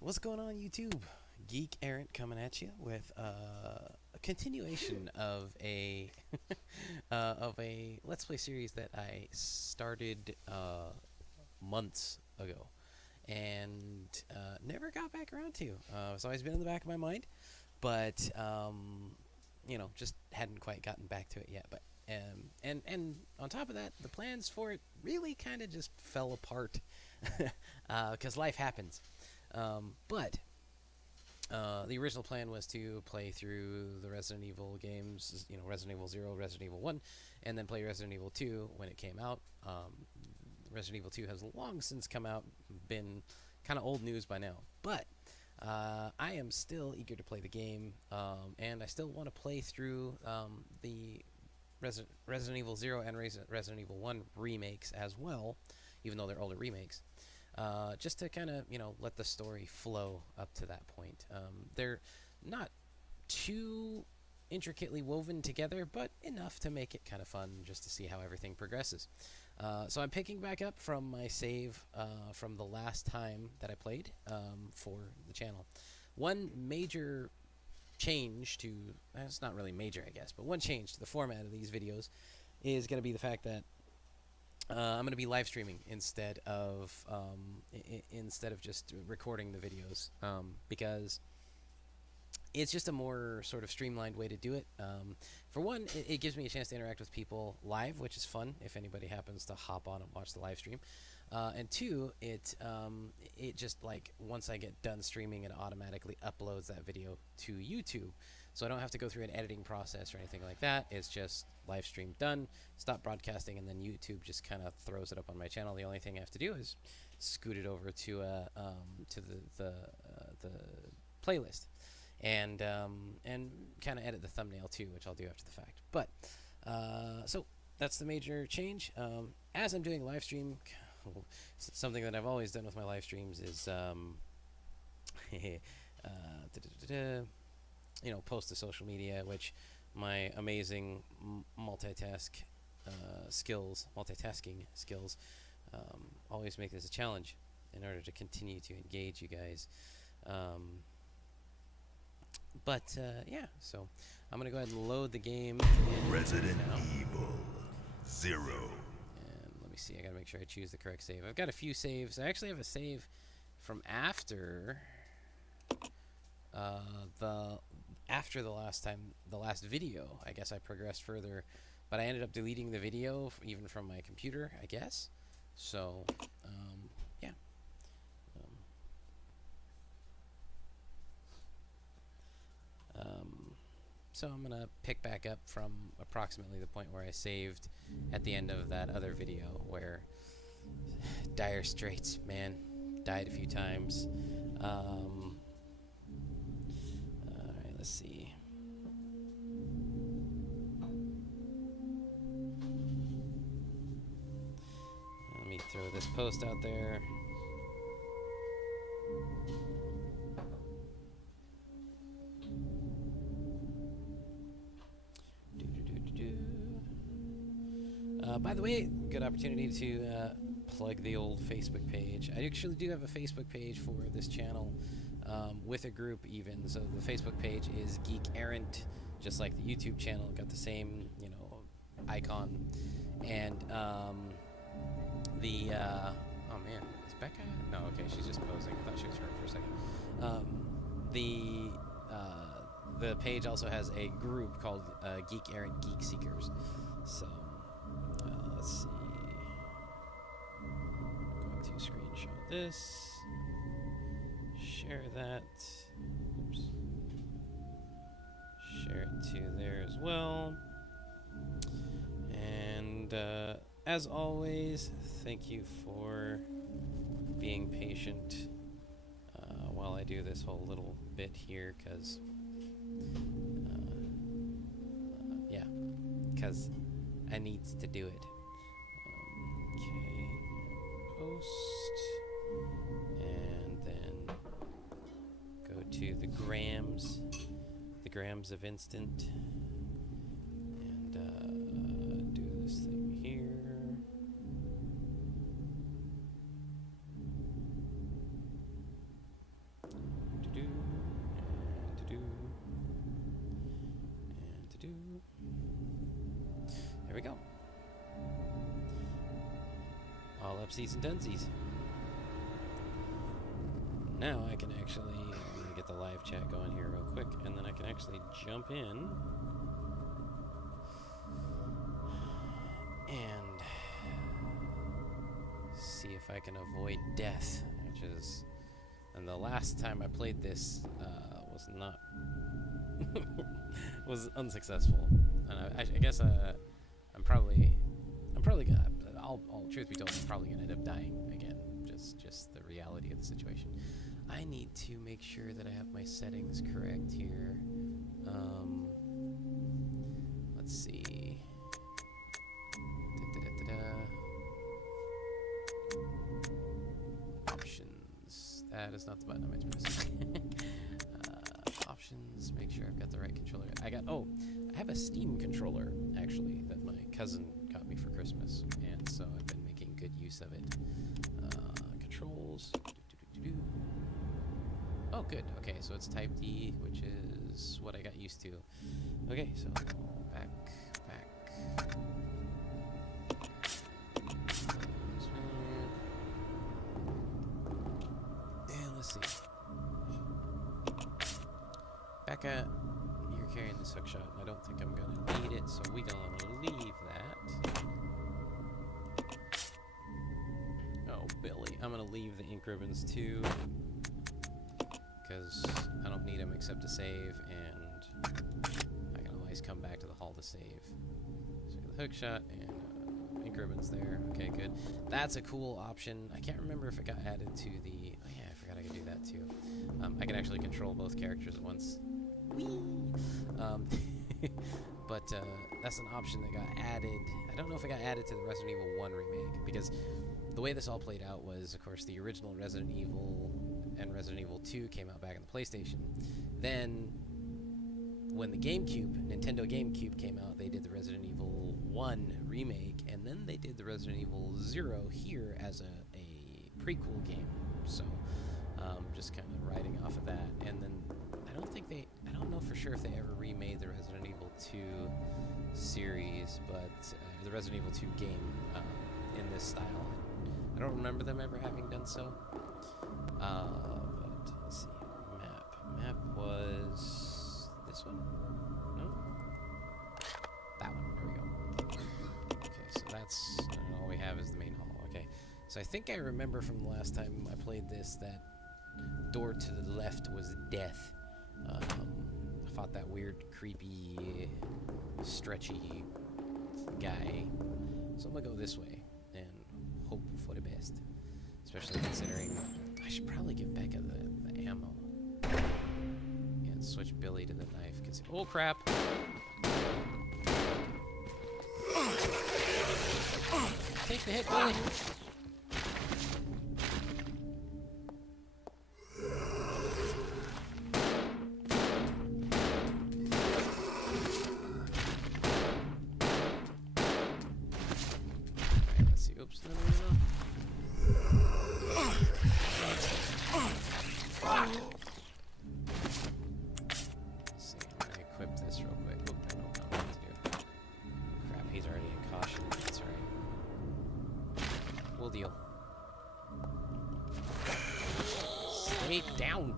What's going on, YouTube? Geek Errant coming at you with a continuation of a Let's Play series that I started months ago and never got back around to. It's always been in the back of my mind, but just hadn't quite gotten back to it yet. But and on top of that, the plans for it really kind of just fell apart because life happens. But the original plan was to play through the Resident Evil games, Resident Evil 0, Resident Evil 1, and then play Resident Evil 2 when it came out. Resident Evil 2 has long since come out, been kind of old news by now. But I am still eager to play the game, and I still want to play through the Resident Evil 0 and Resident Evil 1 remakes as well, even though they're older remakes. Just to kind of, let the story flow up to that point. They're not too intricately woven together, but enough to make it kind of fun just to see how everything progresses. So I'm picking back up from my save from the last time that I played for the channel. One major change to, it's not really major, I guess, but one change to the format of these videos is going to be the fact that I'm going to be live streaming instead of just recording the videos, because it's just a more sort of streamlined way to do it. For one, it gives me a chance to interact with people live, which is fun if anybody happens to hop on and watch the live stream. And two, it just, like, once I get done streaming, it automatically uploads that video to YouTube. So I don't have to go through an editing process or anything like that. It's just live stream done, stop broadcasting, and then YouTube just kind of throws it up on my channel. The only thing I have to do is scoot it over to the playlist, and kind of edit the thumbnail too, which I'll do after the fact. But so that's the major change. As I'm doing live stream, something that I've always done with my live streams is post to social media, which my amazing multitasking skills always make this a challenge in order to continue to engage you guys. Yeah, so I'm gonna go ahead and load the game. Resident Evil 0. And let me see, I gotta make sure I choose the correct save. I've got a few saves. I actually have a save from after the last video. I guess I progressed further, but I ended up deleting the video even from my computer, I guess. So yeah. So I'm gonna pick back up from approximately the point where I saved at the end of that other video, where dire straits, man, died a few times. Alright, let's see. Let me throw this post out there. By the way, good opportunity to plug the old Facebook page. I actually do have a Facebook page for this channel, with a group even. So the Facebook page is Geek Errant, just like the YouTube channel. Got the same, icon. And oh man, is Becca? No, okay, she's just posing. I thought she was hurt for a second. The page also has a group called Geek Errant Geek Seekers. So let's see. I'm going to screenshot this. Share that. Oops. Share it to there as well. And as always, thank you for being patient while I do this whole little bit here, because I needs to do it. Okay, post, and then go to the grams of instant, and do this thing here. To-do, and to-do, and to-do. There we go. All upsies and dunsies. Now I can actually, I'm gonna get the live chat going here real quick, and then I can actually jump in and see if I can avoid death, which is, and the last time I played this was not, was unsuccessful, and I guess I'm probably gonna, truth be told, I'm probably gonna end up dying again. Just the reality of the situation. I need to make sure that I have my settings correct here. Let's see. Options. That is not the button I meant to press. Options. Make sure I've got the right controller. I have a Steam controller actually that my cousin got me for Christmas, and so I've been making good use of it. Controls. Oh, good. Okay, so it's Type D, which is what I got used to. Okay, so back. And let's see. Becca, you're carrying this hookshot, and I don't think I'm gonna need it, so we gonna leave that. Oh, Billy, I'm gonna leave the ink ribbons too, because I don't need them except to save, and I can always come back to the hall to save. So the hookshot and ink ribbons there. Okay, good. That's a cool option. I can't remember if it got added to the. Oh yeah, I forgot I could do that too. I can actually control both characters at once. Whee! But that's an option that got added. I don't know if it got added to the Resident Evil 1 remake, because the way this all played out was, of course, the original Resident Evil and Resident Evil 2 came out back on the PlayStation. Then, when the Nintendo GameCube came out, they did the Resident Evil 1 remake, and then they did the Resident Evil 0 here as a prequel game. So, just kind of riding off of that. And then, I don't know for sure if they ever remade the Resident Evil 2 series, but the Resident Evil 2 game in this style. I don't remember them ever having done so. But let's see. Map was this one? No? That one. There we go. Okay, so that's all we have is the main hall. Okay, so I think I remember from the last time I played this that door to the left was death. I fought that weird, creepy, stretchy guy. So I'm gonna go this way and hope for the best. Especially considering I should probably give Becca the ammo. And switch Billy to the knife. Oh crap! Take the hit, Billy! Deal. Stay down.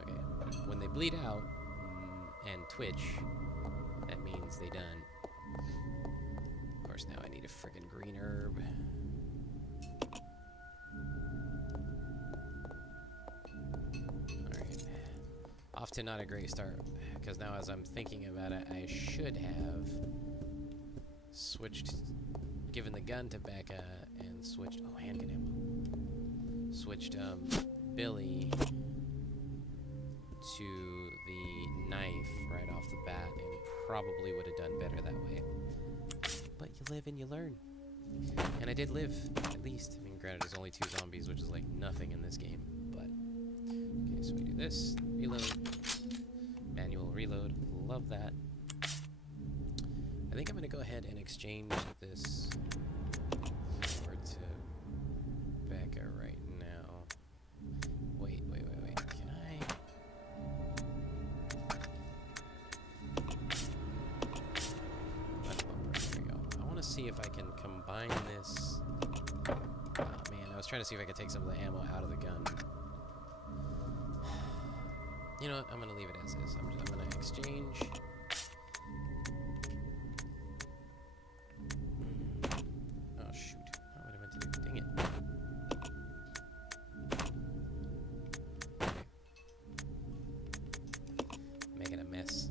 Okay. When they bleed out and twitch, that means they done. Of course, now I need a friggin' green herb. Alright. Off to not a great start, because now as I'm thinking about it, I should have switched, given the gun to Becca and switched, oh, handgun ammo. Switched Billy to the knife right off the bat, and probably would have done better that way. But you live and you learn. And I did live, at least. I mean, granted, there's only 2 zombies, which is like nothing in this game, but... Okay, so we do this, reload, manual reload, love that. I think I'm gonna go ahead and exchange this over to Becca right now. Wait, if I can combine this. Man, I was trying to see if I could take some of the ammo out of the gun. You know what? I'm gonna leave it as is. I'm gonna exchange. Oh shoot! What I meant to do? Dang it! Okay. Making a mess.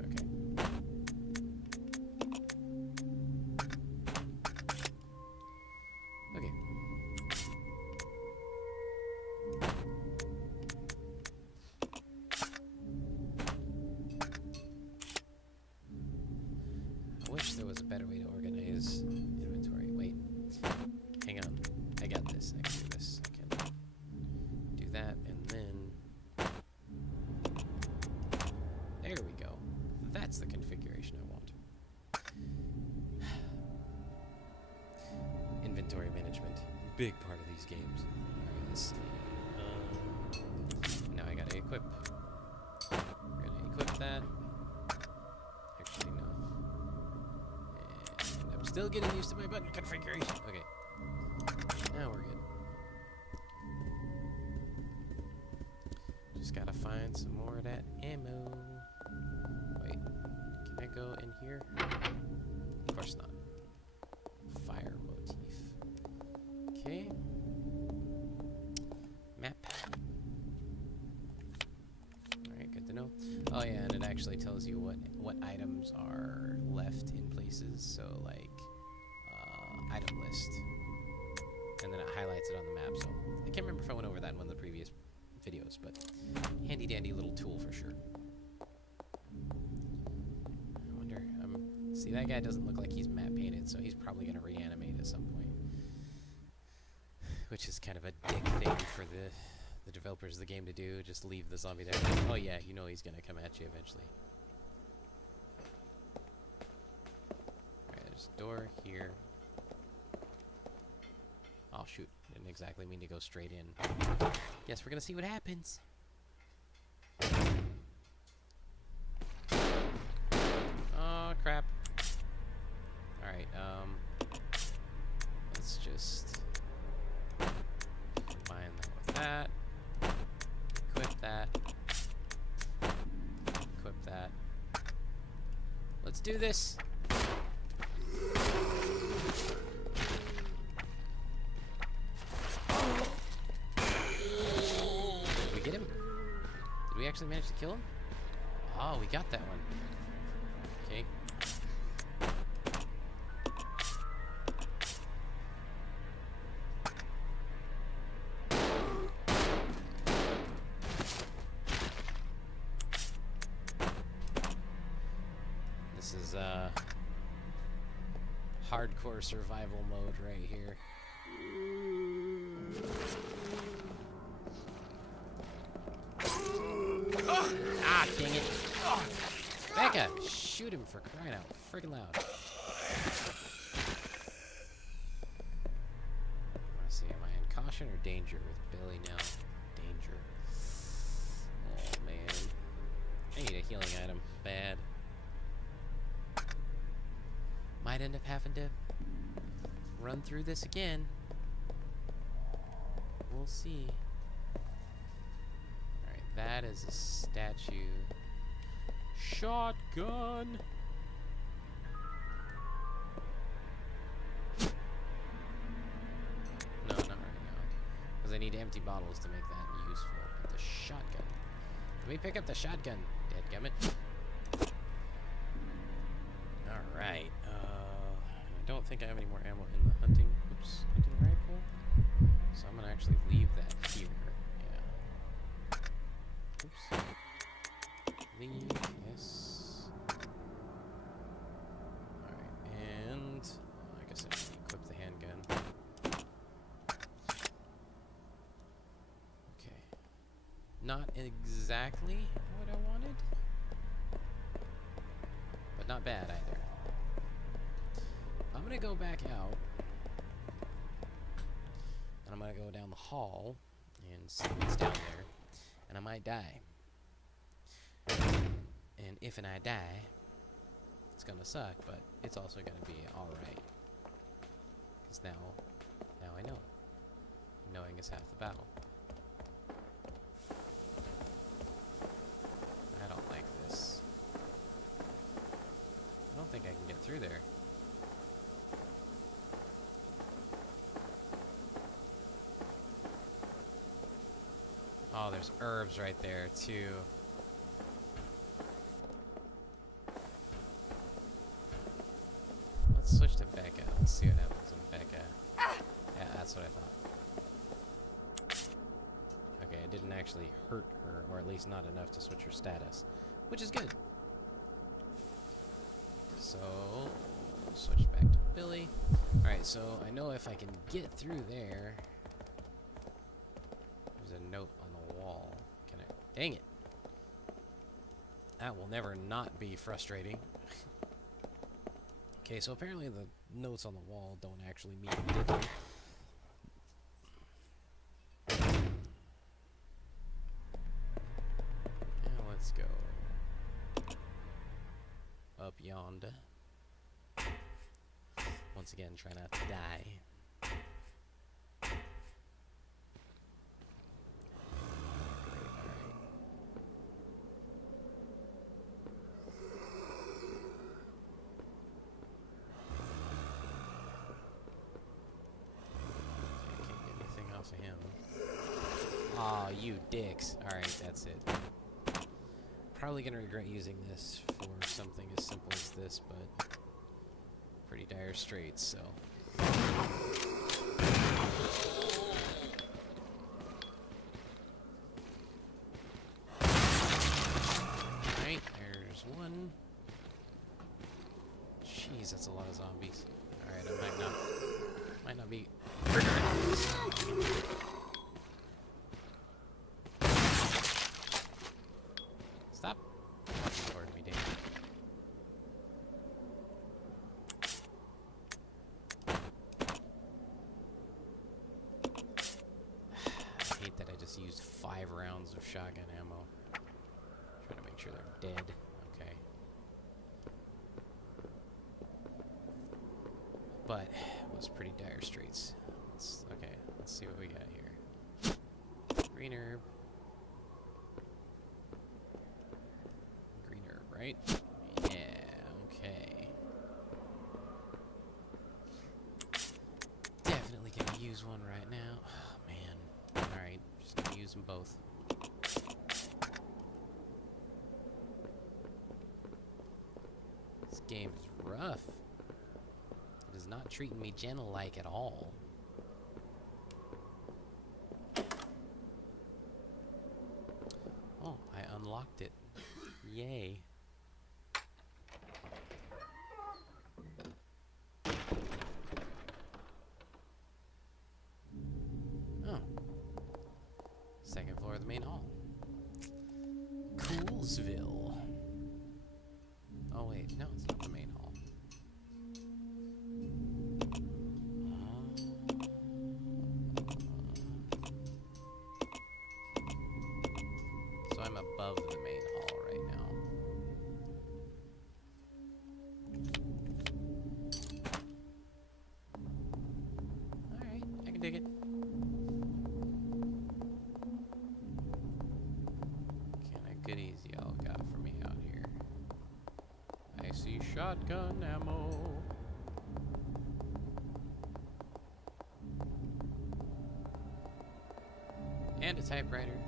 Okay. Okay. I wish there was a better way to organize inventory. Wait. Hang on. I got this. I can do this. I can do that, and then... There we go. That's the configuration I want. Inventory management. Big part of these games. Alright, let's see. Now I gotta equip. We're gonna equip that. Actually, no. And I'm still getting used to my button configuration. Okay. Now we're good. Just gotta find some more of that ammo. Wait, can I go in here? Of course not. Fire motif. Okay. Map. Alright, good to know. Oh yeah, and it actually tells you what items are left in places. So like item list. And then it highlights it on the map. So I can't remember if I went over that in one of the previous videos, but handy dandy little tool for sure. I wonder, see, that guy doesn't look like he's matte painted, so he's probably gonna reanimate at some point. Which is kind of a dick thing for the developers of the game to do, just leave the zombie there. Oh yeah, you know he's gonna come at you eventually. Alright, there's a door here. Oh shoot, didn't exactly mean to go straight in. Guess we're gonna see what happens. Oh crap. Alright, let's just combine that with that. Equip that. Equip that. Let's do this! Did we get him? Did we actually manage to kill him? Oh, we got that one. Okay. This is hardcore survival mode right here. Ah, dang it. Becca, shoot him for crying out friggin' loud. Let's see, am I in caution or danger with Billy now? Danger. Oh, man. I need a healing item. Bad. Might end up having to run through this again. We'll see. Alright, that is a statue. Shotgun! No, not right now. Because I need empty bottles to make that useful. But the shotgun. Let me pick up the shotgun, dadgummit. Alright, I don't think I have any more ammo in the hunting rifle. So I'm gonna actually leave that here. Yeah. Oops. Leave, yes. Alright, and I guess I should equip the handgun. Okay. Not exactly what I wanted, but not bad either. I'm gonna go back out, and I'm gonna go down the hall and see what's down there, and I might die. And if and I die, it's gonna suck, but it's also gonna be alright. Because now I know. Knowing is half the battle. I don't like this. I don't think I can get through there. Oh, there's herbs right there, too. Let's switch to Becca. Let's see what happens in Becca. Yeah, that's what I thought. Okay, it didn't actually hurt her, or at least not enough to switch her status, which is good. So, switch back to Billy. Alright, so I know if I can get through there. There's a note on the wall. Can I? Dang it! That will never not be frustrating. Okay, so apparently the notes on the wall don't actually mean diddly. Now let's go up yonder. Once again, try not to die. To him. Aw, you dicks. Alright, that's it. Probably gonna regret using this for something as simple as this, but pretty dire straits, so. Alright, there's one. Jeez, that's a lot of zombies. Alright, I might not be Stop walking toward me, Dan. I hate that I just used 5 rounds of shotgun ammo. Trying to make sure they're dead. Okay. But it was pretty dire straits. Okay, let's see what we got here. Green herb. Green herb, right? Yeah, okay. Definitely gonna use one right now. Oh, man. Alright, just gonna use them both. This game is rough. It is not treating me gentle-like at all. Oh, I unlocked it. Yay. Oh. Second floor of the main hall. Coolsville. Oh, wait. No, it's not the main hall. So I'm above the main hall right now. Alright, I can dig it. What kind of goodies y'all got for me out here? I see shotgun ammo. And a typewriter.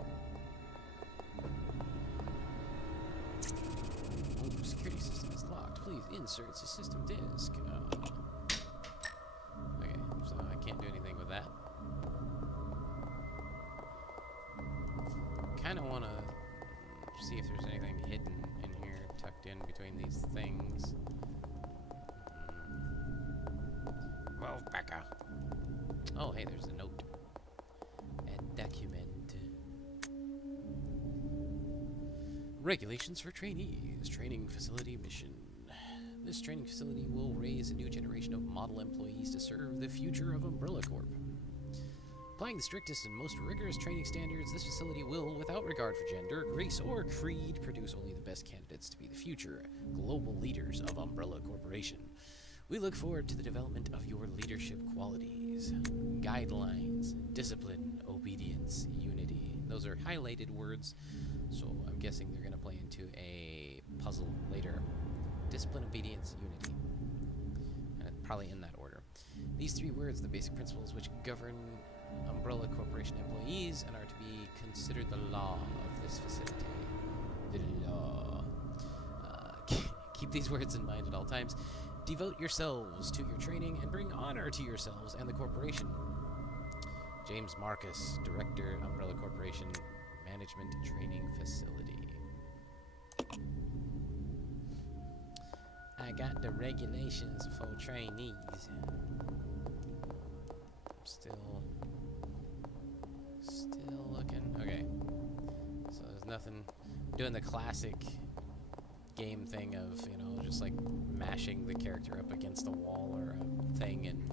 Oh, security system is locked. Please insert the system disk. Okay, so I can't do anything with that. Kind of want to see if there's anything hidden in here, tucked in between these things. Well, Becca. Oh, hey, there's a note. A document. Regulations for trainees. Training facility mission. This training facility will raise a new generation of model employees to serve the future of Umbrella Corp. Applying the strictest and most rigorous training standards, this facility will, without regard for gender, race, or creed, produce only the best candidates to be the future global leaders of Umbrella Corporation. We look forward to the development of your leadership qualities, guidelines, discipline, obedience, unity. Those are highlighted words, so I'm guessing they're going to play into a puzzle later. Discipline, obedience, unity. Probably in that order. These three words are the basic principles which govern Umbrella Corporation employees and are to be considered the law of this facility. The law. Keep these words in mind at all times. Devote yourselves to your training and bring honor to yourselves and the corporation. James Marcus, Director, Umbrella Corporation Management Training Facility. I got the regulations for trainees. Still looking. Okay. So there's nothing. Doing the classic game thing of, just like mashing the character up against a wall or a thing and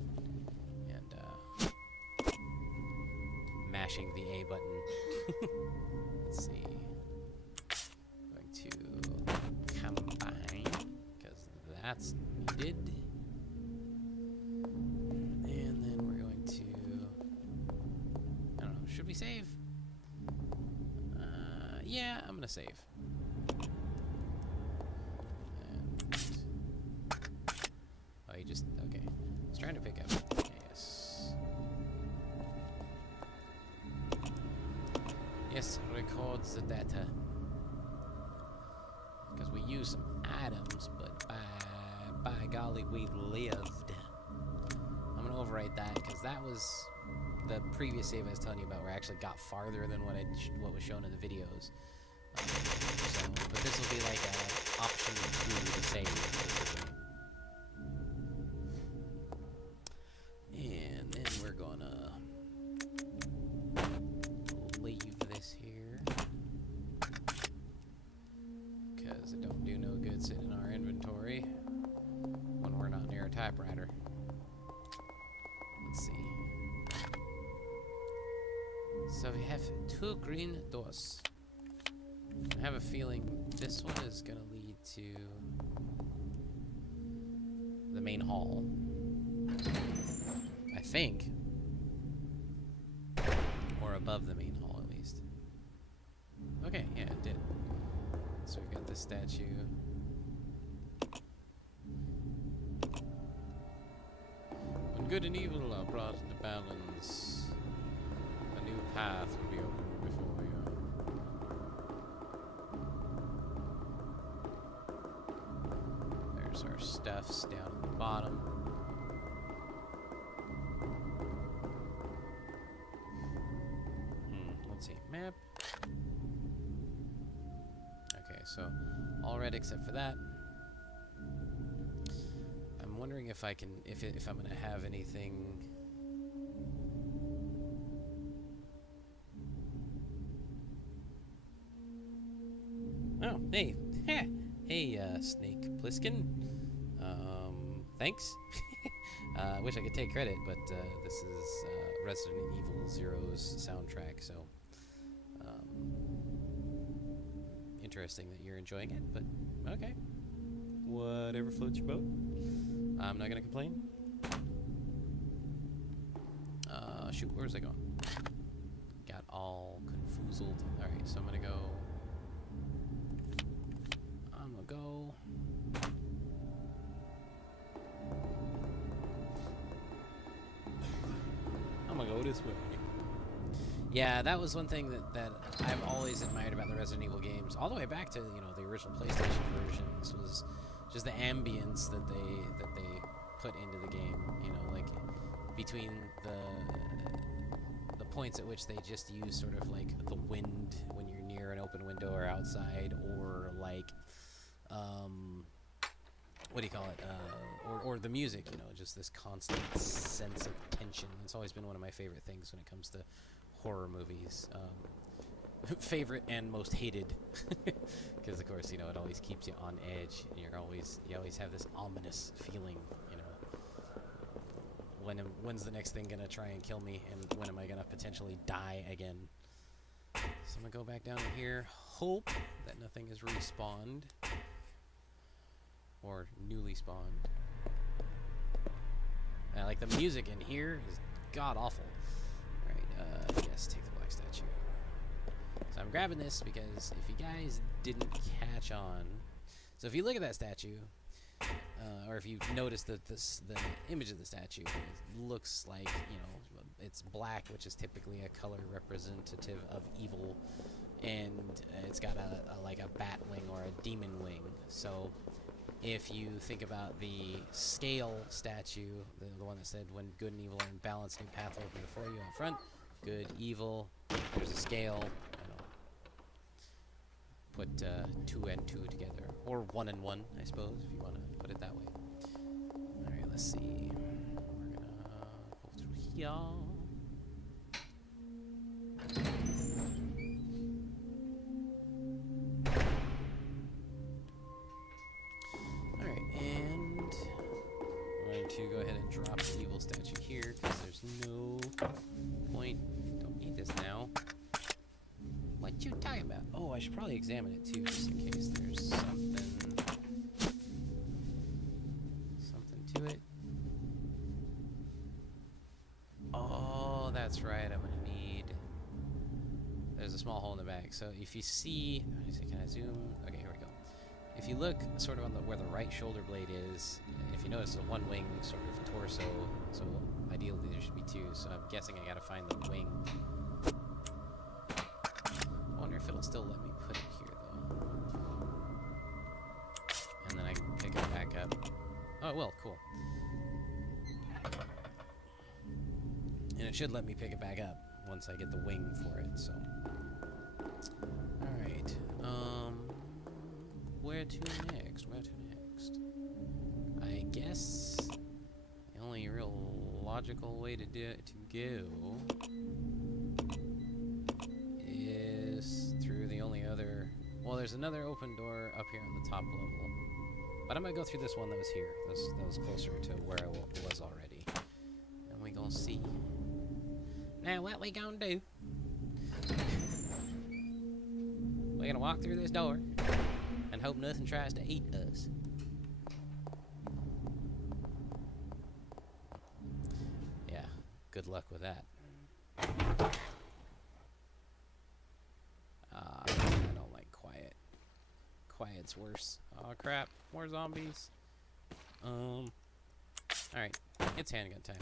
mashing the A button. Let's see. Going to combine, because that's needed. And then we're going to, I don't know, should we save? Yeah, I'm gonna save. Oh, you just, okay. I was trying to pick up. Yes. Yes, records the data. Because we used some items, but by golly, we lived. I'm gonna overwrite that, because that was the previous save I was telling you about, where I actually got farther than what was shown in the videos. But this will be like an option 2 to save, basically. And then we're gonna leave this here, because it don't do no good sitting in our inventory when we're not near a typewriter. Let's see. So we have 2 green doors. I have a feeling this one is gonna lead to the main hall. I think. Or above the main hall, at least. Okay, yeah, it did. So we've got this statue. When good and evil are brought into balance, a new path will be opened before you. There's our stuffs down at the bottom. Let's see, map. Okay, so all red except for that. I'm wondering if I can, if I'm gonna have anything. Oh, hey, hey, Snake Plissken. Thanks. I wish I could take credit, but this is Resident Evil Zero's soundtrack, so interesting that you're enjoying it, but okay. Whatever floats your boat. I'm not gonna complain. Shoot, where's I going? Got all confoozled. Alright, so I'm gonna go. I'm gonna go this way. Yeah, that was one thing that I've always admired about the Resident Evil games, all the way back to the original PlayStation versions, was just the ambience that they put into the game. Like between the points at which they just use sort of like the wind when you're near an open window or outside, or like what do you call it? Or the music. Just this constant sense of tension. It's always been one of my favorite things when it comes to horror movies. Favorite and most hated, because of course it always keeps you on edge, and you always have this ominous feeling. when's the next thing gonna try and kill me, and when am I gonna potentially die again? So I'm gonna go back down in here, hope that nothing is respawned or newly spawned. Like the music in here is god awful. All right, yes, take the black statue. So I'm grabbing this because if you guys didn't catch on, so if you look at that statue, or if you notice the image of the statue, it looks like, you know, it's black, which is typically a color representative of evil, and it's got like a bat wing or a demon wing. So if you think about the scale statue, the one that said when good and evil are in balance, new path open before you out front, good, evil, there's a scale. Put 2 and 2 together, or 1 and 1, I suppose, if you want to put it that way. All right, let's see. We're gonna go through here. All right, and I'm going to go ahead and drop the evil statue here because there's no point. Don't need this now. What you talking about? Oh, I should probably examine it too, just in case there's something to it. Oh, that's right. I'm gonna need. There's a small hole in the back. So if you see, can I zoom? Okay, here we go. If you look sort of on where the right shoulder blade is, if you notice a one wing sort of torso, so ideally there should be 2. So I'm guessing I gotta find the wing. I wonder if it'll still let me put it here, though. And then I can pick it back up. Oh, well, cool. And it should let me pick it back up once I get the wing for it, so. Alright. Where to next? Where to next? I guess the only real logical way to go is through the only other. Well, there's another open door up here on the top level, but I'm gonna go through this one that was here. That was closer to where I was already, and we gonna see. Now what we gonna do? We're gonna walk through this door and hope nothing tries to eat us. Yeah, good luck with that. I don't like quiet. Quiet's worse. Oh crap, more zombies. Alright, it's handgun time.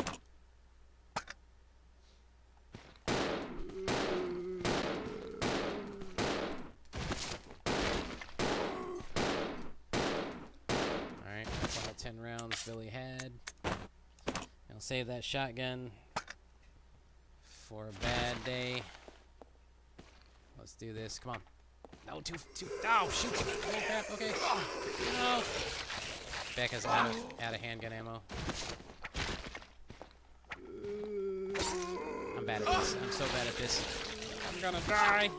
Alright, that's all 10 rounds Billy had. I'll save that shotgun for a bad day. Let's do this. Come on. No, two. Oh, shoot. Oh, crap. Okay. No. Becca's out of handgun ammo. I'm bad at this. I'm so bad at this. I'm gonna die.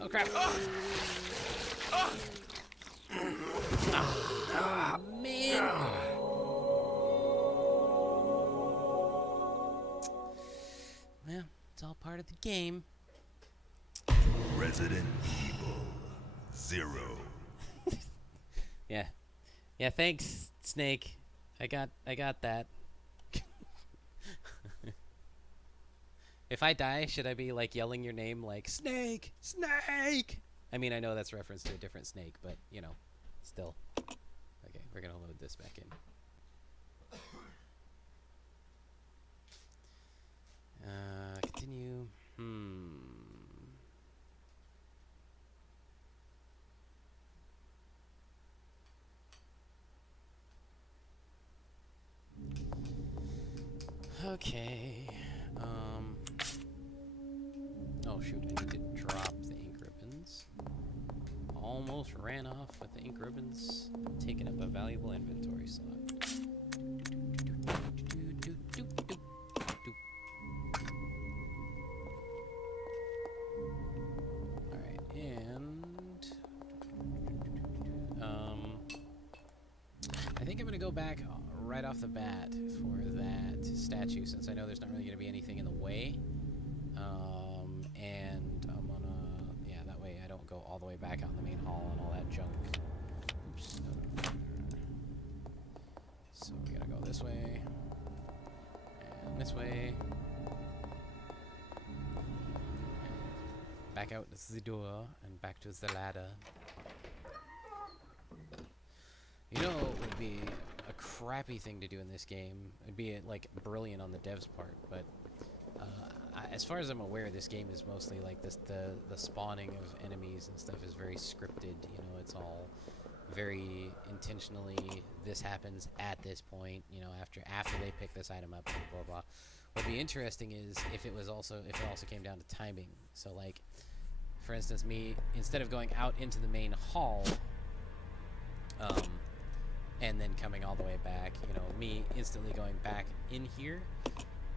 Oh, crap. Oh, man. Well, it's all part of the game. Resident Evil 0. Yeah. Yeah, thanks, Snake. I got that. If I die, should I be like yelling your name like Snake? Snake! I mean, I know that's reference to a different snake, but you know, still. Okay, we're gonna load this back in. Continue. Okay. Oh shoot, I need to drop the ink ribbons. Almost ran off with the ink ribbons, taking up a valuable inventory slot. Alright, and back right off the bat for that statue, since I know there's not really going to be anything in the way. And I'm gonna, yeah, that way I don't go all the way back out in the main hall and all that junk. Oops. No. So we gotta go this way. And this way. And back out the door and back to the ladder. You know what would be a crappy thing to do in this game? It'd be like brilliant on the devs' part, but as far as I'm aware, this game is mostly like this. The spawning of enemies and stuff is very scripted. You know, it's all very intentionally. This happens at this point. You know, after they pick this item up, blah blah blah. What'd be interesting is if it also came down to timing. So like, for instance, me, instead of going out into the main hall, and then coming all the way back, you know, me instantly going back in here,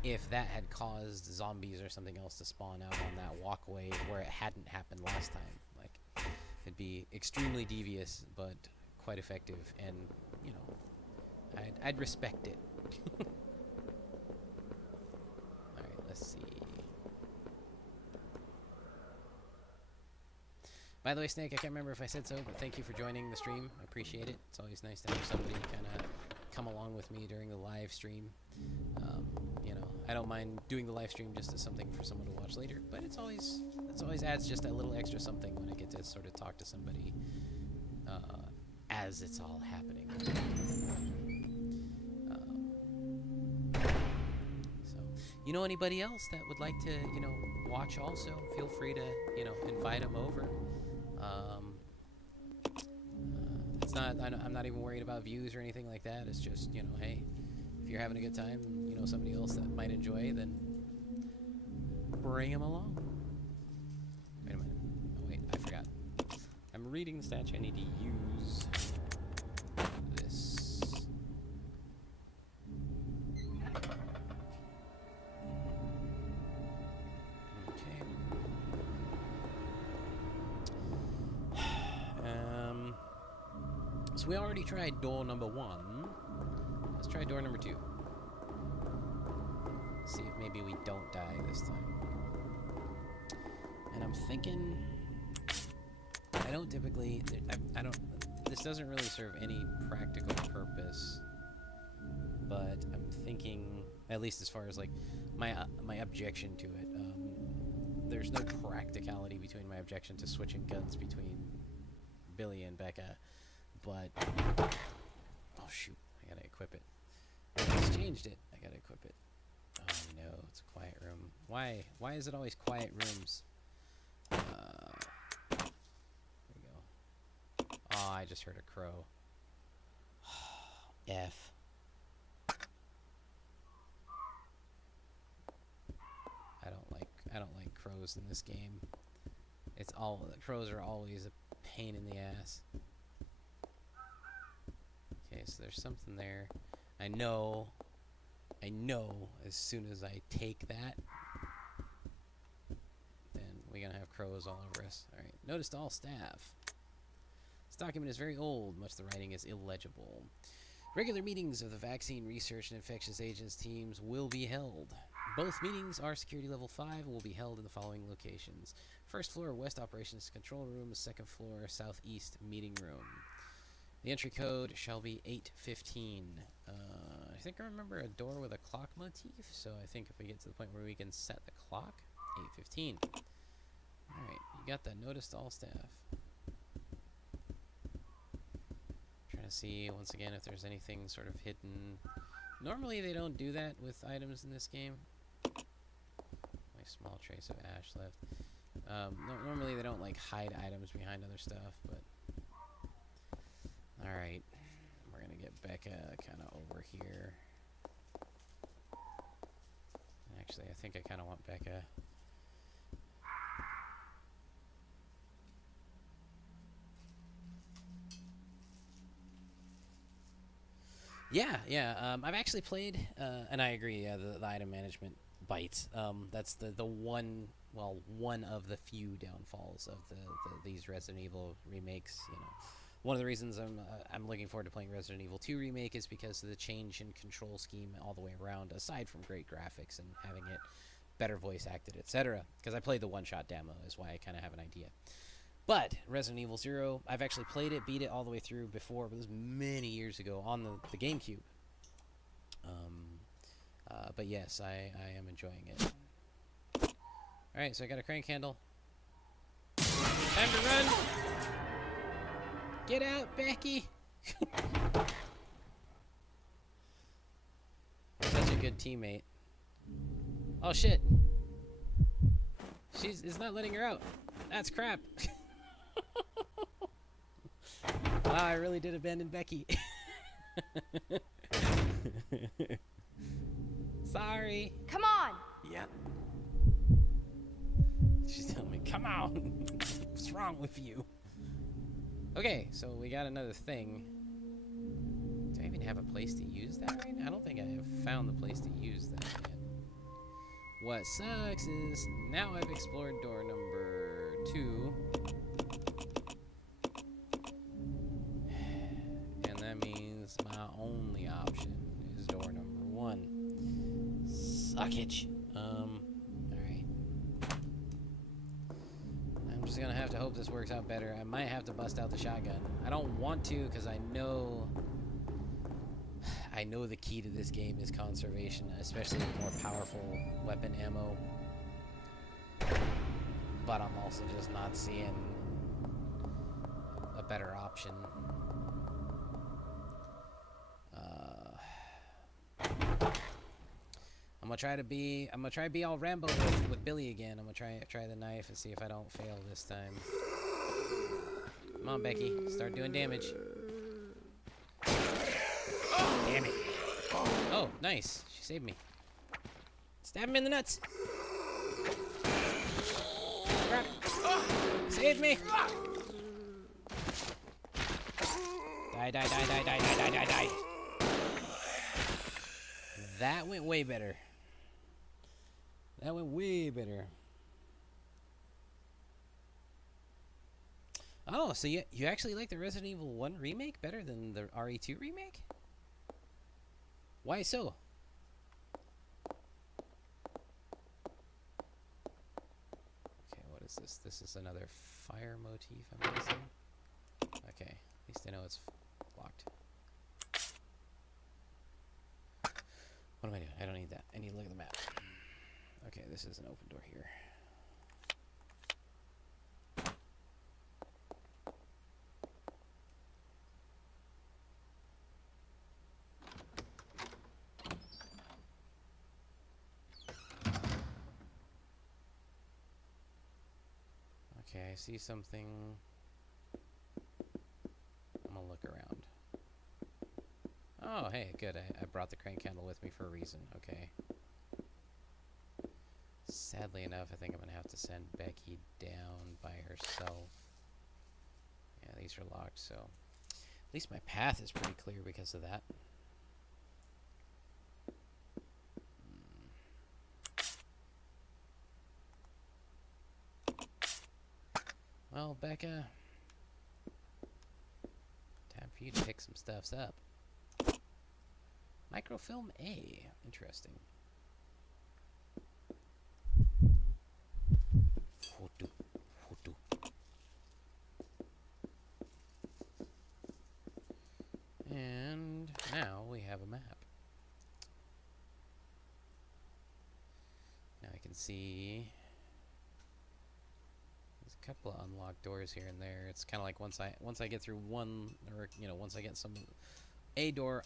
if that had caused zombies or something else to spawn out on that walkway where it hadn't happened last time, like, it'd be extremely devious, but quite effective, and, you know, I'd respect it. Alright, let's see. By the way, Snake, I can't remember if I said so, but thank you for joining the stream. I appreciate it. It's always nice to have somebody kind of come along with me during the live stream. You know, I don't mind doing the live stream just as something for someone to watch later, but it always adds just a little extra something when I get to sort of talk to somebody as it's all happening. So, you know, anybody else that would like to, you know, watch also, feel free to, you know, invite them over. It's not, I'm not even worried about views or anything like that. It's just, you know, hey, if you're having a good time, you know, somebody else that might enjoy, then bring them along. Wait a minute. Oh, wait, I forgot. I'm reading the statue. I need to use this. Okay. So we already tried door number 1. Let's try door number 2. See if maybe we don't die this time. And I'm thinking, I don't typically, I don't, this doesn't really serve any practical purpose, but I'm thinking, at least as far as like my objection to it, there's no practicality between my objection to switching guns between Billy and Becca, but, oh shoot, I gotta equip it. I just changed it, I gotta equip it. Oh no, it's a quiet room. Why is it always quiet rooms? There we go. Oh, I just heard a crow. F. I don't like crows in this game. Crows are always a pain in the ass. Okay, so there's something there. I know as soon as I take that, then we're gonna have crows all over us. Alright, notice to all staff. This document is very old, much of the writing is illegible. Regular meetings of the Vaccine Research and Infectious Agents teams will be held. Both meetings are security level 5 and will be held in the following locations. First floor, West Operations Control Room. Second floor, Southeast Meeting Room. The entry code shall be 815. I think I remember a door with a clock motif, so I think if we get to the point where we can set the clock, 815. Alright, you got that. Notice to all staff. Trying to see, once again, if there's anything sort of hidden. Normally they don't do that with items in this game. My small trace of ash left. Normally they don't like hide items behind other stuff, but alright, we're gonna get Becca kind of over here. Actually, I think I kind of want Becca. Yeah. I've actually played, and I agree. Yeah, the item management bites. That's the one of the few downfalls of these Resident Evil remakes. You know, one of the reasons I'm looking forward to playing Resident Evil 2 Remake is because of the change in control scheme all the way around, aside from great graphics and having it better voice acted, etc. Because I played the one-shot demo, is why I kind of have an idea. But Resident Evil 0, I've actually played it, beat it all the way through before, but this was many years ago on the GameCube. But yes, I am enjoying it. Alright, so I got a crank handle. Time to run! Get out, Becky! Such a good teammate. Oh shit! It's not letting her out. That's crap. Wow, I really did abandon Becky. Sorry. Come on! Yeah. She's telling me, come on! What's wrong with you? Okay, so we got another thing. Do I even have a place to use that right now? I don't think I have found the place to use that yet. What sucks is now I've explored door number 2. And that means my only option is door number 1. Suckage. Alright. I'm just gonna have to hope this works out better. I might have to bust out the shotgun. I don't want to because I know the key to this game is conservation, especially with more powerful weapon ammo. But I'm also just not seeing a better option. I'm gonna try to be all Rambo with Billy again. I'm gonna try the knife and see if I don't fail this time. Come on, Becky, start doing damage. Damn it. Oh, nice. She saved me. Stab him in the nuts. Crap. Save me. Die, die, die, die, die, die, die, die, die. That went way better. That went way better. Oh, so you actually like the Resident Evil 1 remake better than the RE2 remake? Why so? Okay, what is this? This is another fire motif I'm guessing. Okay, at least I know it's locked. What am I doing? I don't need that. I need to look at the map. Okay, this is an open door here. Okay, I see something. I'm gonna look around. Oh, hey, good. I brought the crank handle with me for a reason. Okay. Sadly enough, I think I'm gonna have to send Becky down by herself. Yeah, these are locked, so at least my path is pretty clear because of that. Well, Becca, time for you to pick some stuffs up. Microfilm A. Interesting. And now we have a map. Now I can see there's a couple of unlocked doors here and there. It's kind of like once I get through one, or once I get a door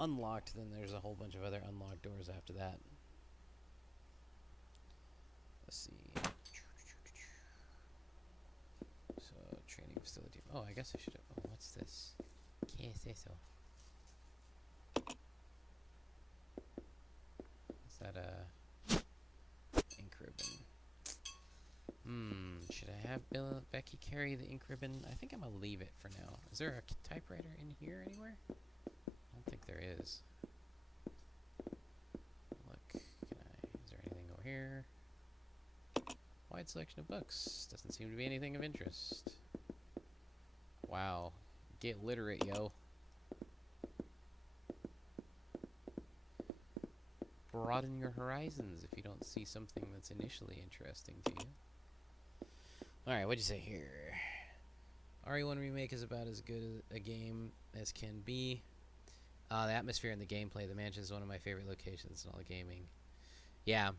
unlocked, then there's a whole bunch of other unlocked doors after that. Let's see. So, training facility. Oh, I guess I should have. Oh, what's this? ¿Qué es eso? Is that a ink ribbon? Should I have Becky carry the ink ribbon? I think I'm gonna leave it for now. Is there a typewriter in here anywhere? I don't think there is. Look, is there anything over here? Wide selection of books. Doesn't seem to be anything of interest. Wow. Get literate, yo. Broaden your horizons if you don't see something that's initially interesting to you. Alright, what'd you say here? RE1 Remake is about as good a game as can be. The atmosphere and the gameplay. The mansion is one of my favorite locations in all of gaming. Yeah,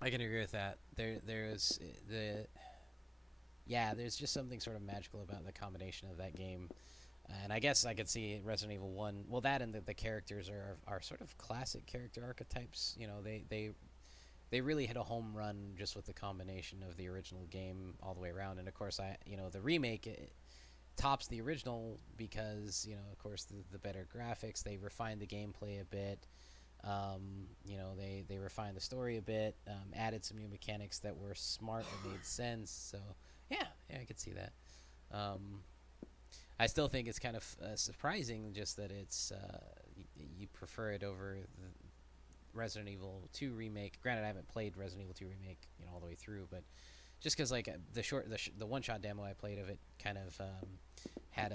I can agree with that. There's just something sort of magical about the combination of that game. And I guess I could see Resident Evil 1. Well, that and the characters are sort of classic character archetypes. You know, they really hit a home run just with the combination of the original game all the way around. And of course, the remake it tops the original because of course the better graphics. They refined the gameplay a bit. They refined the story a bit. Added some new mechanics that were smart and made sense. So yeah, I could see that. I still think it's kind of surprising just that it's you prefer it over the Resident Evil 2 remake. Granted, I haven't played Resident Evil 2 remake all the way through, but just because like the one-shot demo I played of it kind of had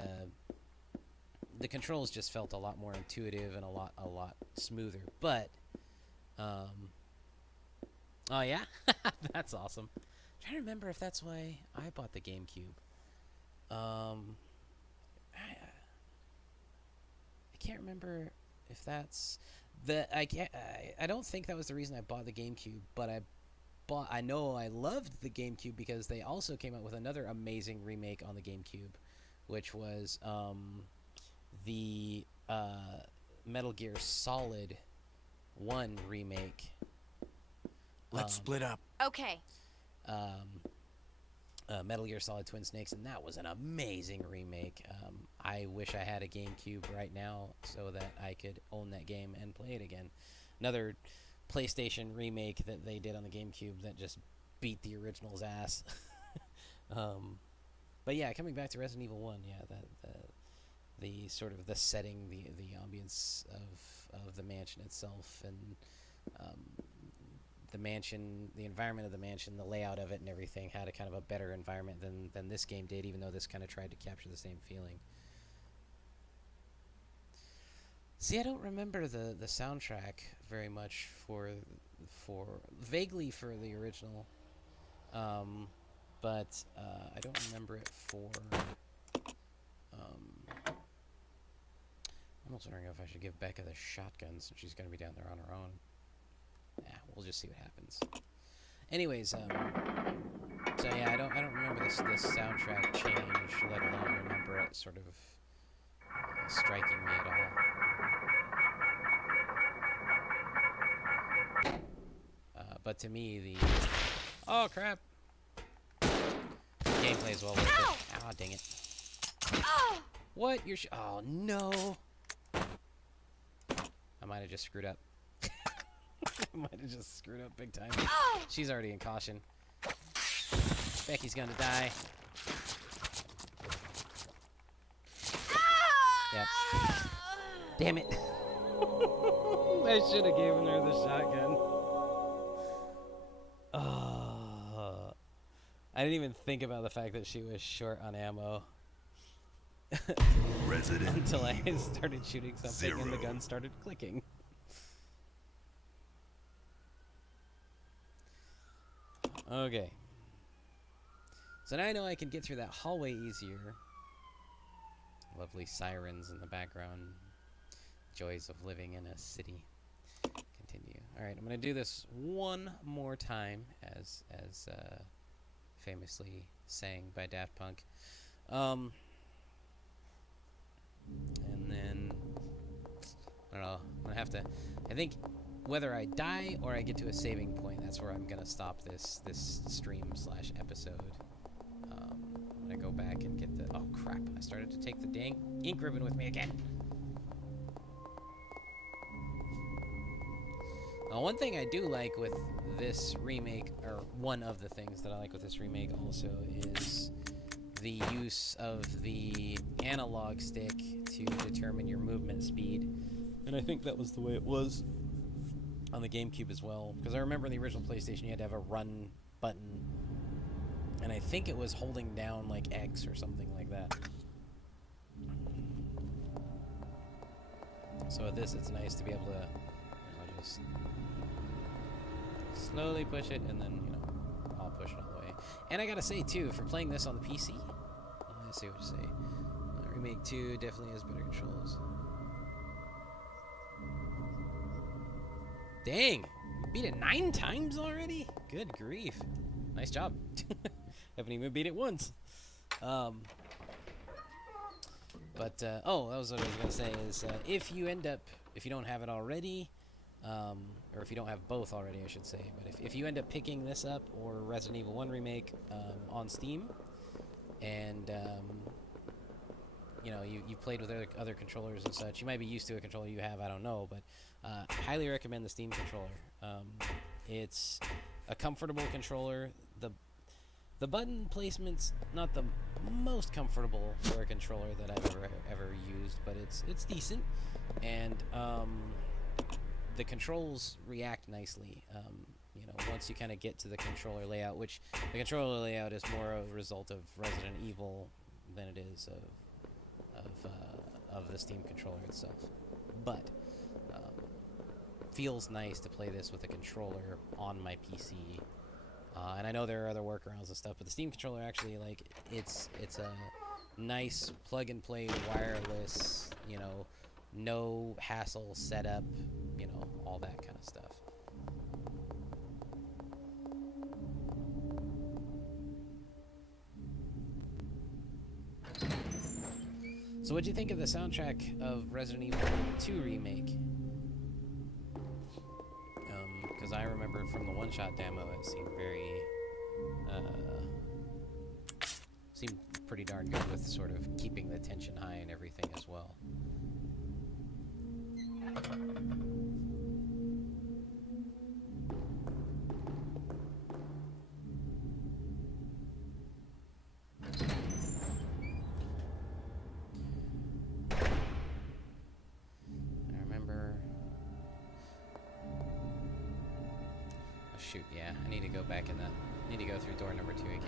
the controls just felt a lot more intuitive and a lot smoother. But oh yeah, that's awesome. I'm trying to remember if that's why I bought the GameCube. I can't remember if that's I don't think that was the reason I bought the GameCube, but I know I loved the GameCube because they also came out with another amazing remake on the GameCube, which was the Metal Gear Solid 1 remake. Let's split up. Okay. Metal Gear Solid Twin Snakes, and that was an amazing remake. I wish I had a GameCube right now so that I could own that game and play it again. Another PlayStation remake that they did on the GameCube that just beat the original's ass. But yeah, coming back to Resident Evil 1, yeah, the sort of the setting, the ambience of the mansion itself, and the mansion, the environment of the mansion, the layout of it and everything had a kind of a better environment than this game did, even though this kind of tried to capture the same feeling. See, I don't remember the soundtrack very much for vaguely for the original, but I don't remember it for. I'm almost wondering if I should give Becca the shotgun since she's going to be down there on her own. Yeah, we'll just see what happens. Anyways, so yeah, I don't remember this soundtrack change, let alone remember it sort of striking me at all. But to me, oh crap, gameplay is well worth it. Ah, dang it! Oh! What? Oh no! I might have just screwed up. I might have just screwed up big time. Oh! She's already in caution. Becky's gonna die. Yep. Damn it. I should have given her the shotgun. I didn't even think about the fact that she was short on ammo. Until I started shooting something and the gun started clicking. Okay. So now I know I can get through that hallway easier. Lovely sirens in the background. Joys of living in a city. Continue. Alright, I'm going to do this one more time, as famously sang by Daft Punk. And then, I don't know, I'm going to have to, I think whether I die or I get to a saving point, that's where I'm going to stop this stream/episode. I'm going to go back and get the, oh crap, I started to take the dang ink ribbon with me again. One thing I do like with this remake, or one of the things that I like with this remake also, is the use of the analog stick to determine your movement speed. And I think that was the way it was on the GameCube as well. Because I remember in the original PlayStation you had to have a run button. And I think it was holding down like X or something like that. So with this, it's nice to be able to, just slowly push it, and then, I'll push it all the way. And I gotta say, too, for playing this on the PC, let's see what you say. Remake 2 definitely has better controls. Dang! You beat it 9 times already? Good grief. Nice job. Haven't even beat it once. Oh, that was what I was going to say is, if you don't have it already, or if you don't have both already, I should say, but if you end up picking this up, or Resident Evil 1 Remake, on Steam, and, you played with other controllers and such, you might be used to a controller you have, I don't know, but highly recommend the Steam controller. It's a comfortable controller. The button placement's not the most comfortable for a controller that I've ever used, but it's decent, and the controls react nicely. Once you kind of get to the controller layout, which the controller layout is more a result of Resident Evil than it is of the Steam controller itself, but feels nice to play this with a controller on my PC. And I know there are other workarounds and stuff, but the Steam controller actually, it's a nice plug-and-play wireless, no hassle setup, all that kind of stuff. So what'd you think of the soundtrack of Resident Evil 2 Remake? Because I remember from the one-shot demo, it seemed seemed pretty darn good with sort of keeping the tension high and everything as well. Shoot, yeah, I need to go back I need to go through door number 2 again.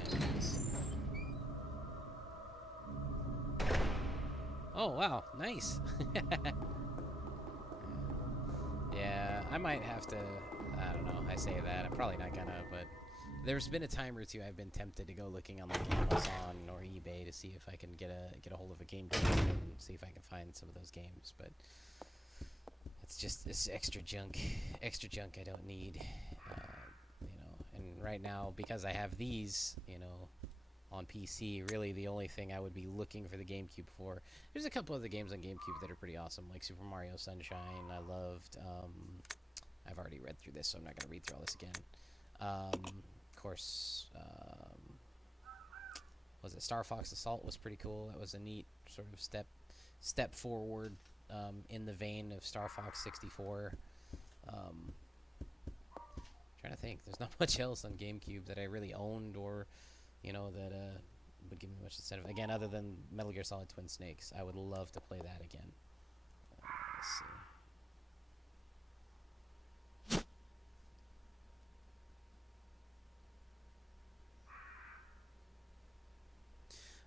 Oh, wow, nice. Yeah, I might have to, I don't know, I say that, I'm probably not gonna, but there's been a time or two I've been tempted to go looking on Amazon or eBay to see if I can get a hold of a game and see if I can find some of those games, but it's just this extra junk I don't need. And right now, because I have these, on PC, really the only thing I would be looking for the GameCube for. There's a couple other games on GameCube that are pretty awesome, like Super Mario Sunshine. I loved. I've already read through this, so I'm not going to read through all this again. Of course, was it Star Fox Assault was pretty cool. That was a neat sort of step forward in the vein of Star Fox 64. Trying to think, there's not much else on GameCube that I really owned or, that would give me much incentive. Again, other than Metal Gear Solid Twin Snakes, I would love to play that again. Let's see.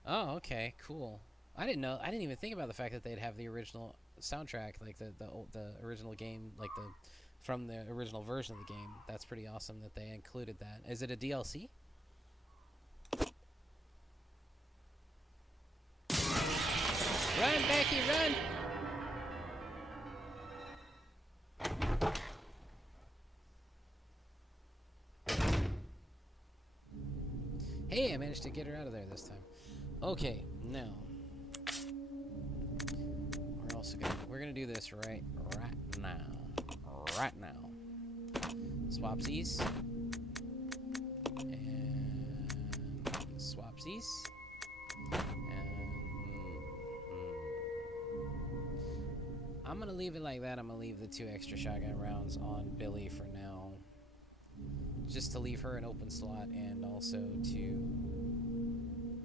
Oh, okay, cool. I didn't even think about the fact that they'd have the original soundtrack, like the original game, from the original version of the game. That's pretty awesome that they included that. Is it a DLC? Run, Becky, run! Hey, I managed to get her out of there this time. Okay, now we're gonna do this right now. Right now. Swapsies. And swapsies. And I'm gonna leave it like that. I'm gonna leave the 2 extra shotgun rounds on Billy for now. Just to leave her an open slot, and also to,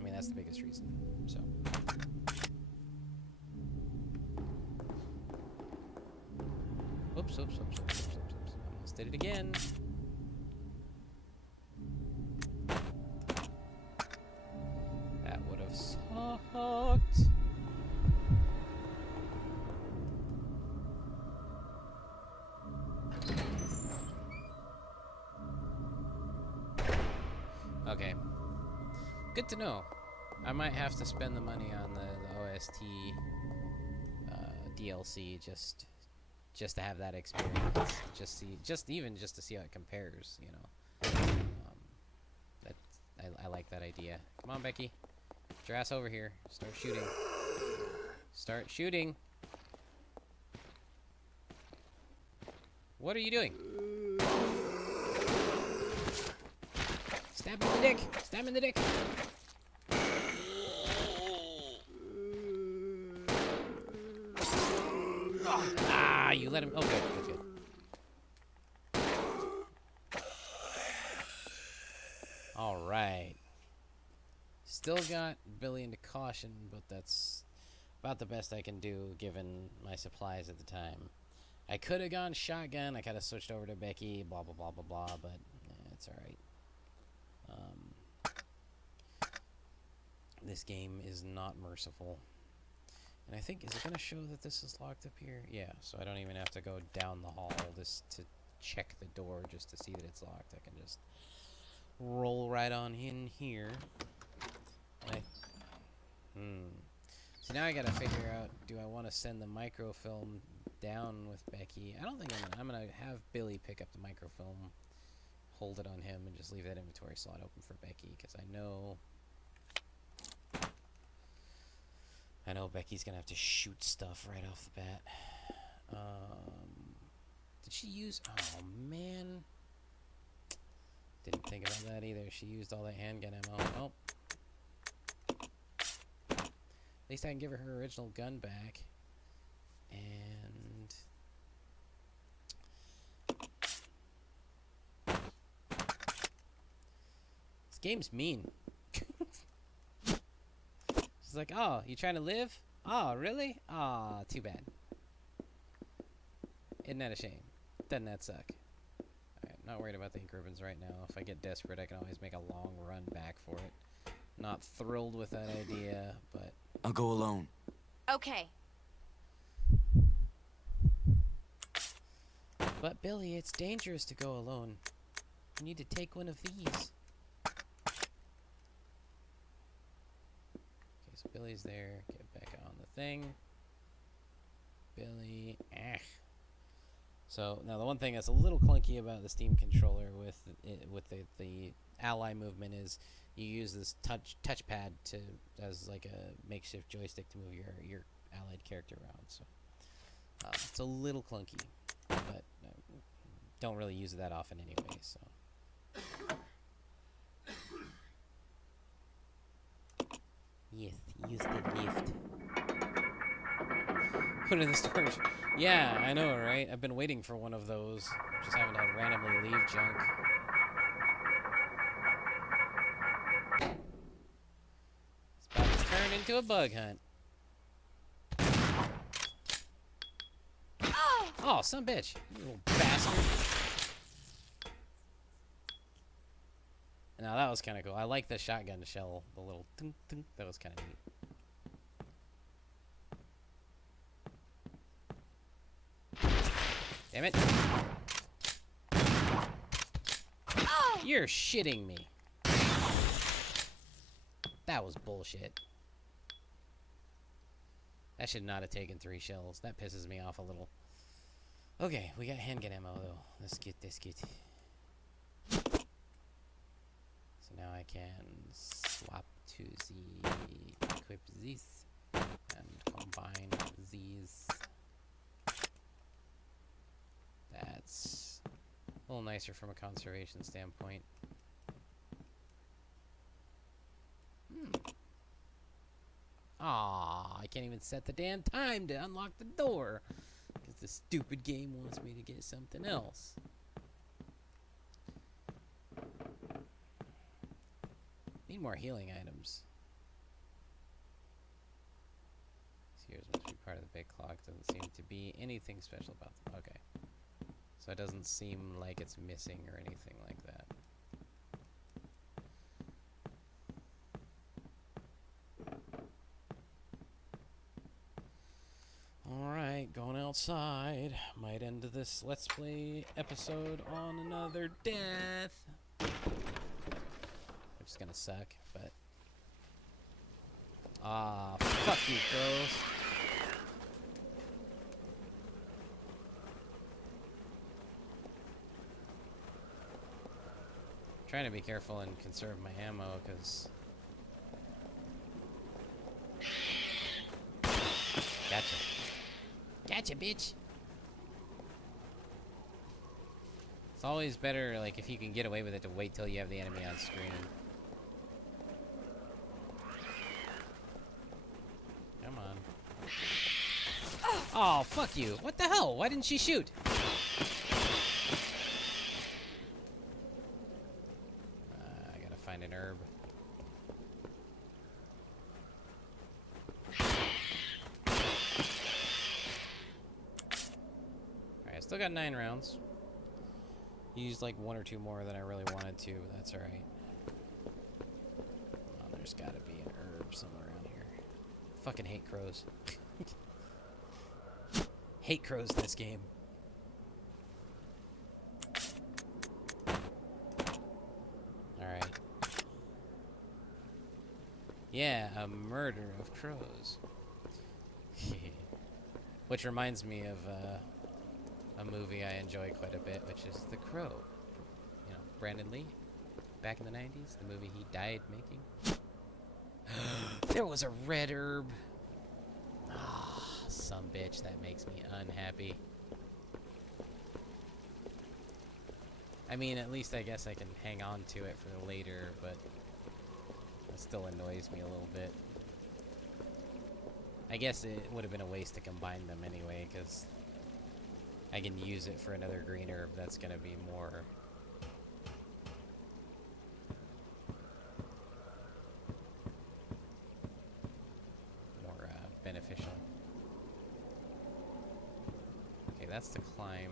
that's the biggest reason. So Oops. Almost did it again. That would have sucked. Good to know. I might have to spend the money on the OST DLC just to have that experience. Just to see how it compares. You know. That I like that idea. Come on, Becky. Get your ass over here. Start shooting. Start shooting. What are you doing? Stab him in the dick! Stab him in the dick! Ah, you let him. Oh, good, good, good. All right. Still got Billy into caution, but that's about the best I can do given my supplies at the time. I could have gone shotgun. I could have switched over to Becky. Blah blah blah blah blah. But it's all right. This game is not merciful. And I think, is it going to show that this is locked up here? Yeah, so I don't even have to go down the hall just to check the door just to see that it's locked. I can just roll right on in here. And so now I got to figure out, do I want to send the microfilm down with Becky? I don't think I'm going to have Billy pick up the microfilm, hold it on him, and just leave that inventory slot open for Becky, because I know Becky's gonna have to shoot stuff right off the bat. Did she use? Oh man, didn't think about that either. She used all that handgun ammo. Oh, at least I can give her her original gun back. And this game's mean. She's like, oh, you trying to live? Oh, really? Oh, too bad. Isn't that a shame? Doesn't that suck? Alright, not worried about the ink ribbons right now. If I get desperate, I can always make a long run back for it. Not thrilled with that idea, but... I'll go alone. Okay. But, Billy, it's dangerous to go alone. You need to take one of these. So Billy's there. Get back on the thing. Billy. So now the one thing that's a little clunky about the Steam controller with the ally movement is you use this touchpad as like a makeshift joystick to move your allied character around. So it's a little clunky, but don't really use it that often anyway. So. Yes, use the lift. Put it in the storage. Yeah, I know, right? I've been waiting for one of those. Just having to randomly leave junk. It's about to turn into a bug hunt. Oh, some bitch. You little bastard. Now that was kind of cool. I like the shotgun shell, the little tunk tunk. That was kind of neat. Damn it! You're shitting me. That was bullshit. That should not have taken 3 shells. That pisses me off a little. Okay, we got handgun ammo though. Let's get this. So now I can swap to the equip these and combine these. That's a little nicer from a conservation standpoint. Aw, I can't even set the damn time to unlock the door because the stupid game wants me to get something else. Need more healing items. Here's must be part of the big clock. Doesn't seem to be anything special about them. Okay. So it doesn't seem like it's missing or anything like that. Alright, going outside. Might end this Let's Play episode on another death. Which is gonna suck, but Ah, fuck you, crows. Trying to be careful and conserve my ammo, because... Gotcha. Gotcha, bitch! It's always better, like, if you can get away with it, to wait till you have the enemy on screen. Come on. Oh, fuck you. What the hell? Why didn't she shoot? I gotta find an herb. Alright, I still got 9 rounds. Used like 1 or 2 more than I really wanted to, but that's alright. Oh, there's gotta be an herb somewhere around here. Fucking hate crows. Hate crows in this game. Alright. Yeah, a murder of crows. Which reminds me of a movie I enjoy quite a bit, which is The Crow. You know, Brandon Lee, back in the 90s, the movie he died making. There was a red herb. Ah, some bitch, that makes me unhappy. I mean, at least I guess I can hang on to it for later, but it still annoys me a little bit. I guess it would have been a waste to combine them anyway, because I can use it for another green herb that's going to be more beneficial. Okay, that's the climb.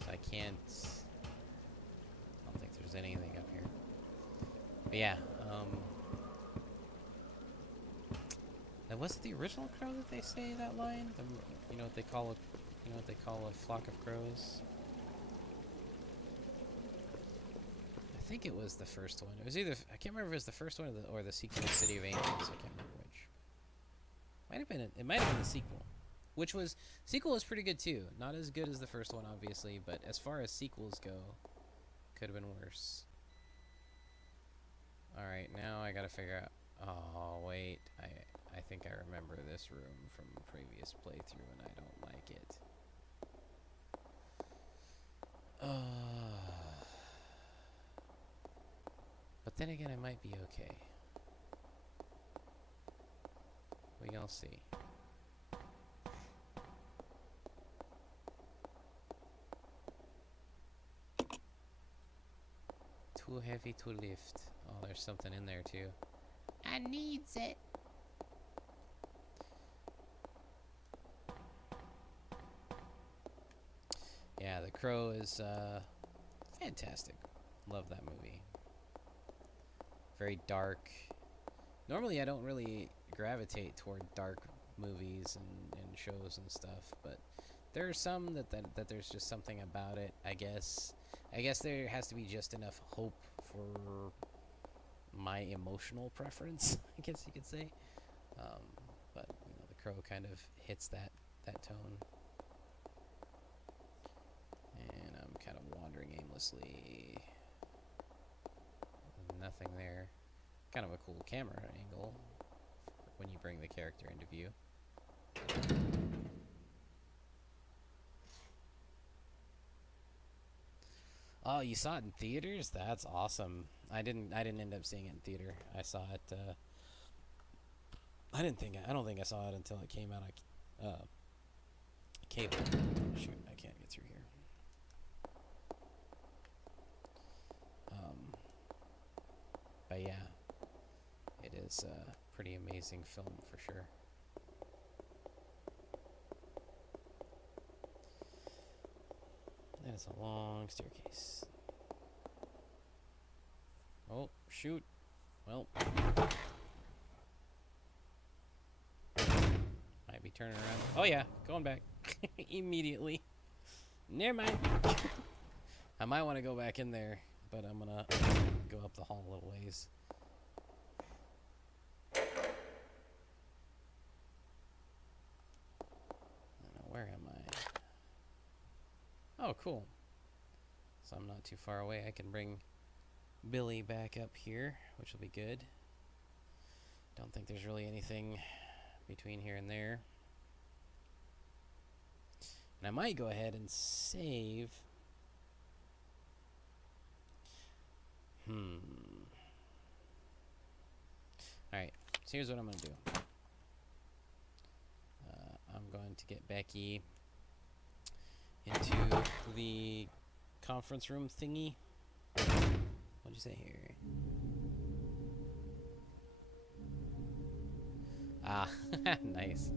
So I can't... I don't think there's anything up here. But yeah, was it the original crow that they say that line? You know what they call a flock of crows? I think it was the first one. It was either, I can't remember if it was the first one or the sequel, City of Angels. I can't remember which. It might have been the sequel, sequel was pretty good too. Not as good as the first one, obviously, but as far as sequels go, could have been worse. All right, now I gotta figure out. Oh wait, I think I remember this room from a previous playthrough, and I don't like it. But then again, it might be okay. We gonna see. Too heavy to lift. Oh, there's something in there too. I needs it. Yeah, The Crow is fantastic. Love that movie. Very dark. Normally I don't really gravitate toward dark movies and shows and stuff, but there are some that there's just something about it, I guess. I guess there has to be just enough hope for my emotional preference, I guess you could say. But you know, The Crow kind of hits that tone. And I'm kind of wandering aimlessly. Nothing there. Kind of a cool camera angle when you bring the character into view. Oh, you saw it in theaters? That's awesome. I didn't end up seeing it in theater. I saw it. I don't think I saw it until it came out on cable. Oh, shoot, I can't get through here. But yeah, it is a pretty amazing film for sure. That is a long staircase. Oh, shoot. Well. Might be turning around. Oh yeah, going back. Immediately. Never mind. I might want to go back in there, but I'm gonna go up the hall a little ways. Where am I? Oh, cool. So I'm not too far away. I can bring Billy back up here, which will be good. Don't think there's really anything between here and there. And I might go ahead and save. Alright, so here's what I'm going to do. I'm going to get Becky into the conference room thingy. What'd you say here? Ah, nice.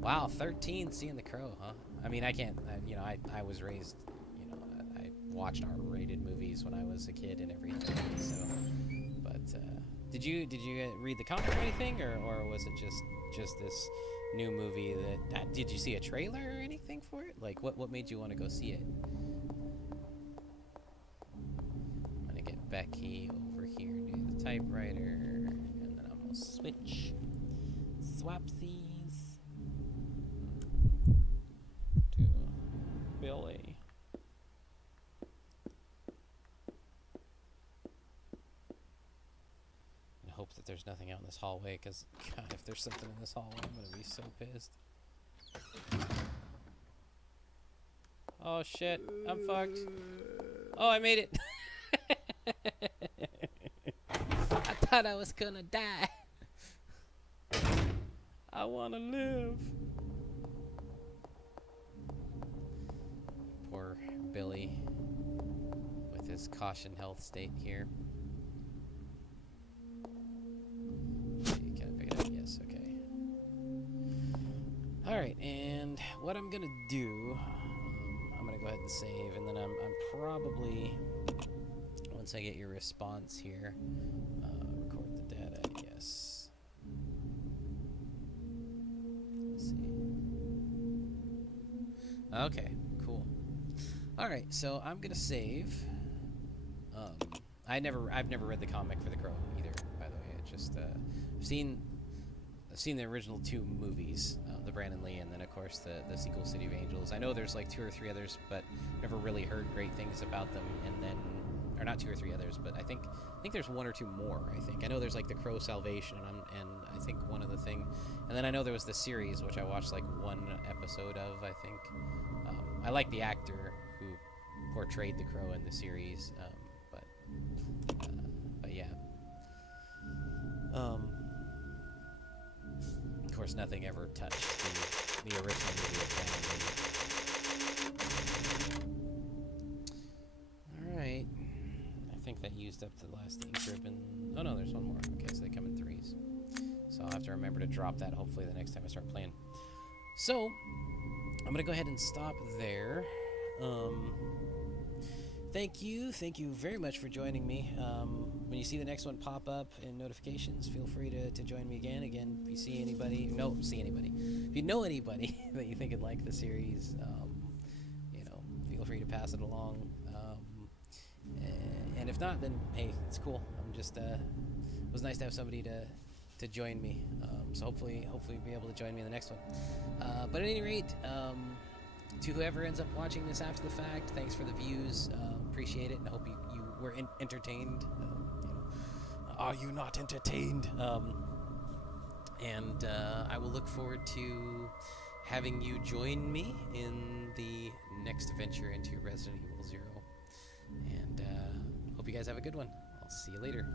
Wow, 13 seeing The Crow, huh? I mean, I can't, you know, I was raised, you know, I watched R-rated movies when I was a kid and everything, so, but, did you read the comic or anything, or was it just this new movie that, did you see a trailer or anything for it? Like, what made you want to go see it? I'm gonna get Becky over here to the typewriter, and then I'm gonna switch swapsies to Billy. And hope that there's nothing out in this hallway, because, God, if there's something in this hallway, I'm gonna be so pissed. Oh, shit. I'm fucked. Oh, I made it. I thought I was gonna die. I wanna live. Poor Billy with his caution health state here. Can I pick it up? Yes, okay. Alright, and what I'm gonna do, I'm gonna go ahead and save, and then I'm probably, once I get your response here, record the data, yes. Let's see. Okay, cool. Alright, so I'm gonna save. I've never read the comic for The Crow either, by the way. It's just, I've seen the original 2 movies, the Brandon Lee, and then of course the sequel, City of Angels. I know there's like 2 or 3 others, but never really heard great things about them. And then, or not 2 or 3 others, but I think there's 1 or 2 more. I know there's like the Crow Salvation, and I think one other thing, and then I know there was the series, which I watched like 1 episode of. I think I like the actor who portrayed the Crow in the series, but yeah. Of course, nothing ever touched the original movie of Brandon Lee. Alright. I think that used up the last ink ribbon. Oh no, there's 1 more. Okay, so they come in 3s. So I'll have to remember to drop that hopefully the next time I start playing. So, I'm going to go ahead and stop there. Thank you very much for joining me. When you see the next one pop up in notifications, feel free to join me again. Again, if you see anybody, if you know anybody that you think would like the series, you know, feel free to pass it along. And if not, then hey, it's cool. I'm just, it was nice to have somebody to join me. So hopefully you'll be able to join me in the next one. But at any rate, to whoever ends up watching this after the fact, thanks for the views. Appreciate it, and I hope you were entertained. You know, are you not entertained? And I will look forward to having you join me in the next adventure into Resident Evil 0. And hope you guys have a good one. I'll see you later.